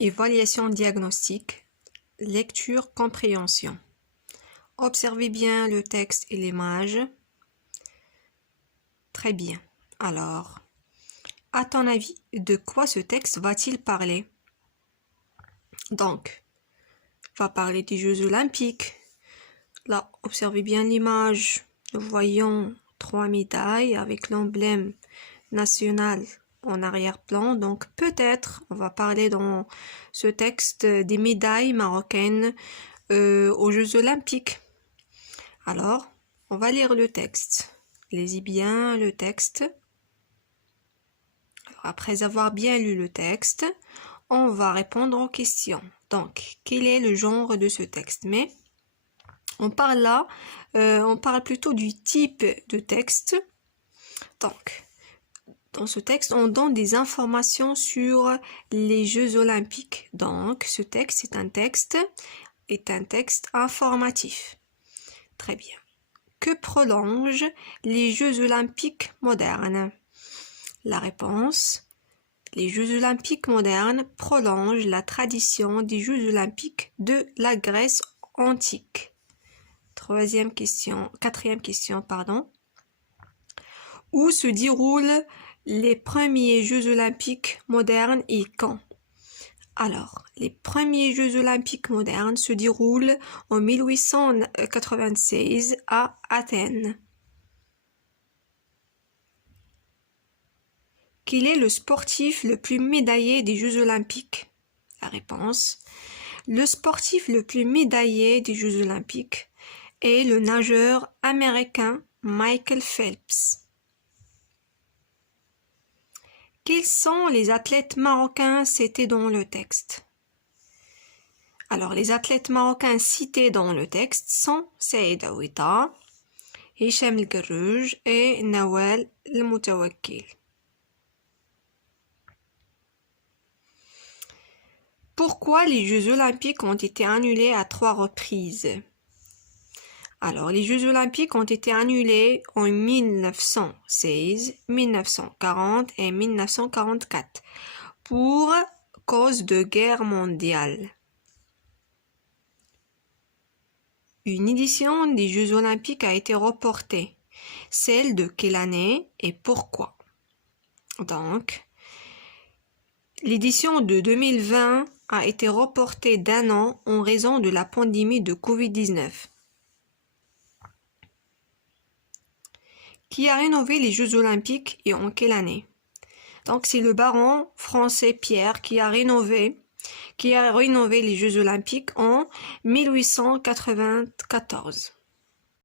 Évaluation diagnostique, lecture, compréhension. Observez bien le texte et l'image. Très bien. Alors, à ton avis, de quoi ce texte va-t-il parler? Donc, va parler des Jeux Olympiques. Là, observez bien l'image. Nous voyons 3 médailles avec l'emblème national en arrière-plan. Donc, peut-être, on va parler dans ce texte des médailles marocaines aux Jeux Olympiques. Alors, on va lire le texte. Lisez bien le texte. Alors, après avoir bien lu le texte, on va répondre aux questions. Donc, quel est le genre de ce texte? Mais on parle là, on parle plutôt du type de texte. Donc, dans ce texte, on donne des informations sur les Jeux Olympiques. Donc, ce texte est un texte informatif. Très bien. Que prolongent les Jeux Olympiques modernes? La réponse: les Jeux Olympiques modernes prolongent la tradition des Jeux Olympiques de la Grèce antique. Quatrième question, Où se déroulent les premiers Jeux Olympiques modernes et quand? Alors, les premiers Jeux Olympiques modernes se déroulent en 1896 à Athènes. Quel est le sportif le plus médaillé des Jeux Olympiques? La réponse: le sportif le plus médaillé des Jeux Olympiques est le nageur américain Michael Phelps. Quels sont les athlètes marocains cités dans le texte? Alors, les athlètes marocains cités dans le texte sont Saïd Aouita, Hicham El Guerrouj et Nawal El Moutawakkil. Pourquoi les Jeux Olympiques ont été annulés à 3 reprises? Alors, les Jeux Olympiques ont été annulés en 1916, 1940 et 1944 pour cause de guerre mondiale. Une édition des Jeux Olympiques a été reportée. Celle de quelle année et pourquoi? Donc, l'édition de 2020 a été reportée d'1 an en raison de la pandémie de Covid-19. Qui a rénové les Jeux Olympiques et en quelle année? Donc, c'est le baron français Pierre qui a rénové les Jeux Olympiques en 1894.